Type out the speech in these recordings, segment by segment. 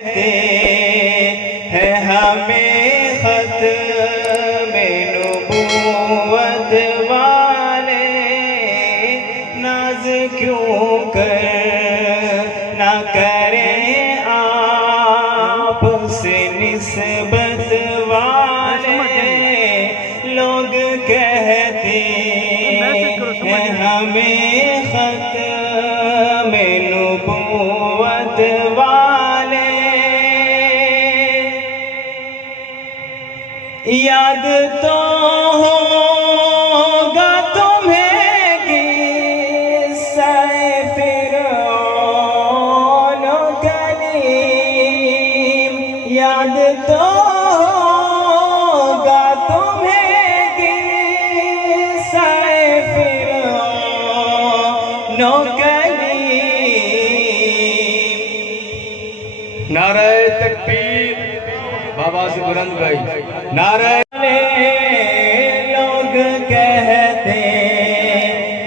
ہے ہمیں ختم نبوت والے، ناز کیوں کر نہ کریں آپ سے نسبت والے، لوگ کہتے ہیں ہمیں ختم نبوت والے، یاد تو ہوگا تمہیں قصہ فرعون و کلیم، یاد تو ہوگا تمہیں قصہ فرعون و کلیم۔ نعرہ تکبیر بابا سے بلند بھائی، نعرہ لوگ کہتے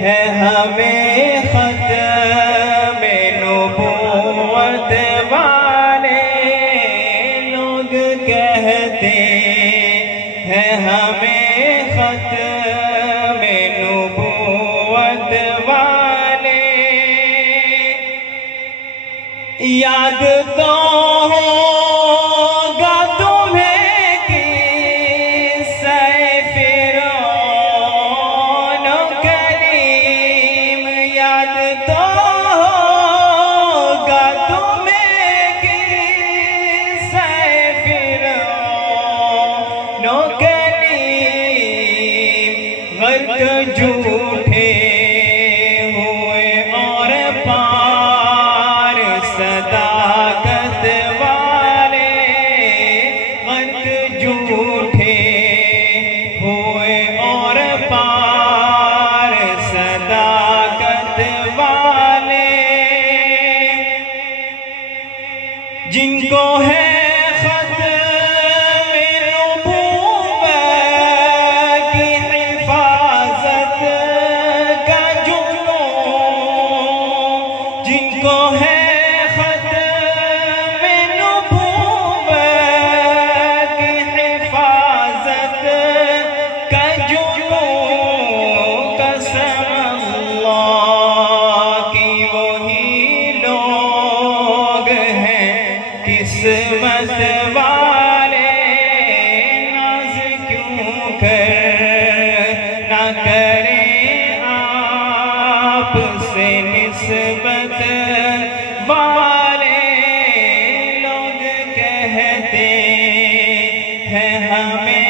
ہیں ہمیں ختم نبوت والے، لوگ کہتے ہیں ہمیں ختم نبوت والے، یاد تو ہوگا تمہیں قصہ فرعون و کلیم، یاد تو ہوگا تمہیں قصہ فرعون و کلیم، غرق جھوٹے ہوئے اور پار صداقت والے، غرق جھوٹے ہوئے اور پار صداقت والے، جن کو ہے ختم نبوت کی حفاظت کا جنون، جن کو ہے ختم نبوت کی حفاظت کا جنون، قسم اللہ کی وہی لوگ ہیں قسمت والے، ناز کیوں کر نہ کریں آپ سے نسبت والے، لوگ کہتے ہیں ہمیں